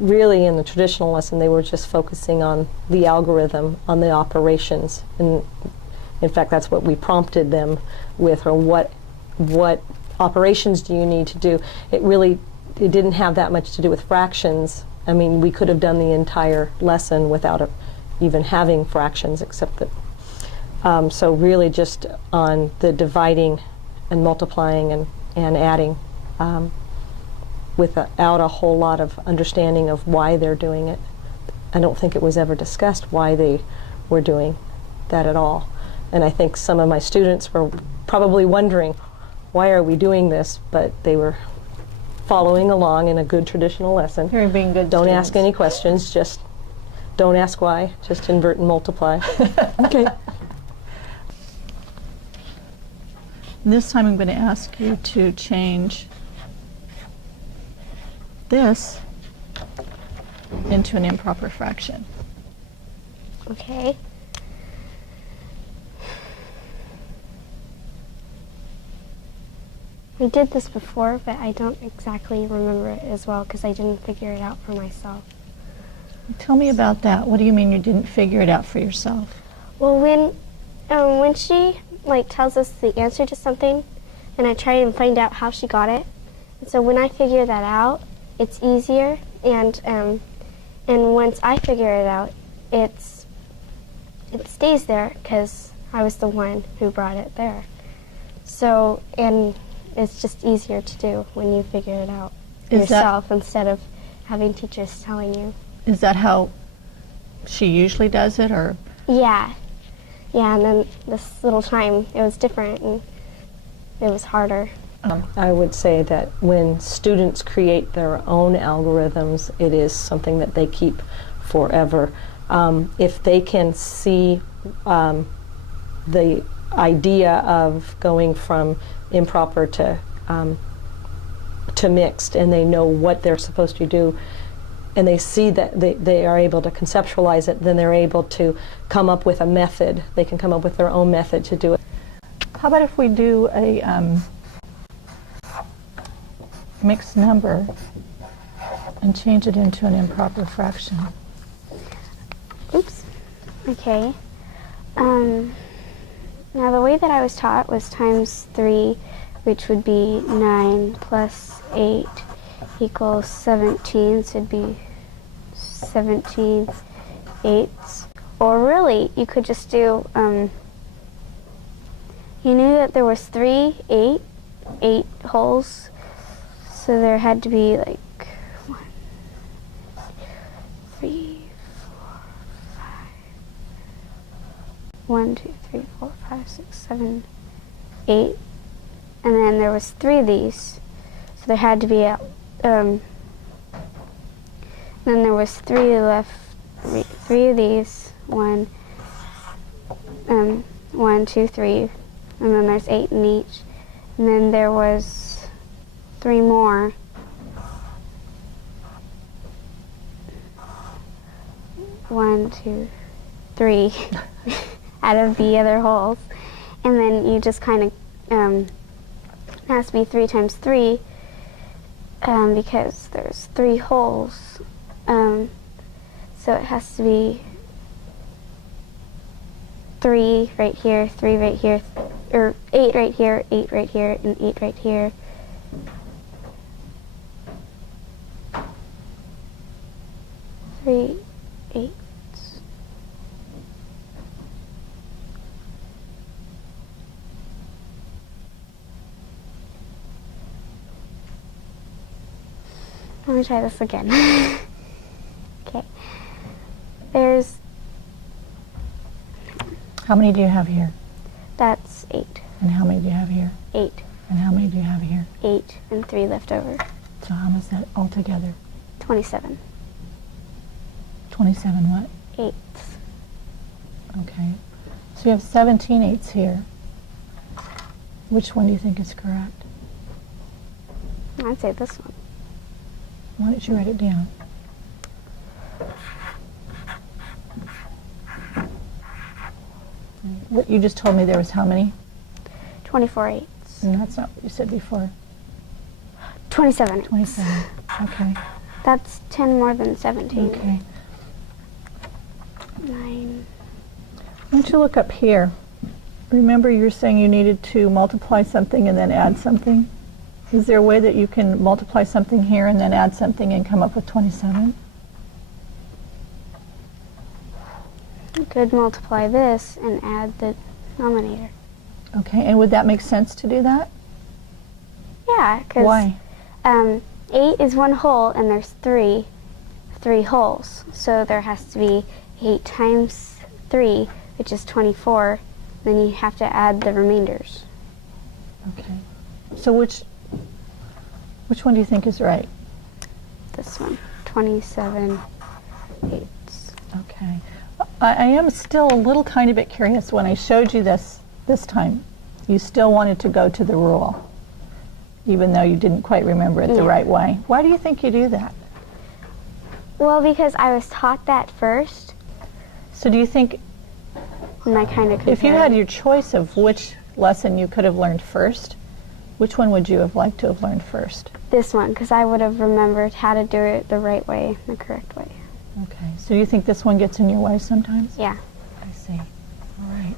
really in the traditional lesson they were just focusing on the algorithm, on the operations. And in fact, that's what we prompted them with, or what operations do you need to do. It didn't have that much to do with fractions. I mean, we could have done the entire lesson without even having fractions, except that, so really just on the dividing and multiplying and adding, without a whole lot of understanding of why they're doing it. I don't think it was ever discussed why they were doing that at all. And I think some of my students were probably wondering, why are we doing this? But they were following along in a good traditional lesson. You're being good Don't students. ask any questions, just don't ask why, just invert and multiply. Okay. This time I'm going to ask you to change this into an improper fraction. Okay. I did this before, but I don't exactly remember it as well because I didn't figure it out for myself. Tell me about that. What do you mean you didn't figure it out for yourself? Well, when she tells us the answer to something, and I try and find out how she got it, so when I figure that out, it's easier, and once I figure it out, it stays there because I was the one who brought it there. So, and it's just easier to do when you figure it out yourself instead of having teachers telling you. Is that how she usually does it, or? Yeah, and then this little time it was different and it was harder. I would say that when students create their own algorithms, it is something that they keep forever. If they can see the idea of going from improper to mixed, and they know what they're supposed to do, and they see that they are able to conceptualize it, then they're able to come up with a method. They can come up with their own method to do it. How about if we do a mixed number and change it into an improper fraction? Oops. Okay. Now the way that I was taught was times 3, which would be 9 plus 8 equals 17, so it'd be 17 eighths. Or really, you could just do, you knew that there was 8 holes, so there had to be 1, 2, 3, 4, 5, 6, 7, 8, and then there was 3 of these, so there had to be then there was 3 left, 3 of these, 1, 2, 3, and then there's 8 in each, and then there was 3 more. 1, 2, 3 out of the other holes, and then you just kind of it has to be 3 times 3 because there's 3 holes, so it has to be 3 right here, 3 right here, or 8 right here, 8 right here, and 8 right here. Three, 8. Let me try this again. Okay. There's... How many do you have here? That's 8. And how many do you have here? 8. And how many do you have here? 8 and 3 left over. So how much is that altogether? 27. 27 what? Eighths. Okay. So you have 17 eighths here. Which one do you think is correct? I'd say this one. Why don't you write it down? What you just told me there was how many? 24 eighths. And that's not what you said before. 27. 27. Okay. That's 10 more than 17. Okay. 9. Why don't you look up here? Remember you're saying you needed to multiply something and then add something? Is there a way that you can multiply something here and then add something and come up with 27? You could multiply this and add the denominator. Okay, and would that make sense to do that? Yeah, because Why? 8 is one whole and there's three wholes. So there has to be 8 times 3, which is 24. Then you have to add the remainders. Okay. So which one do you think is right? This one, 27 eighths. Okay. I am still a little tiny bit curious. When I showed you this time, you still wanted to go to the rule, even though you didn't quite remember it the Yeah. right way. Why do you think you do that? Well, because I was taught that first, So do you think and I kind of if you had your choice of which lesson you could have learned first, which one would you have liked to have learned first? this one, because I would have remembered how to do it the right way, the correct way. Okay. So you think this one gets in your way sometimes? Yeah. I see. All right.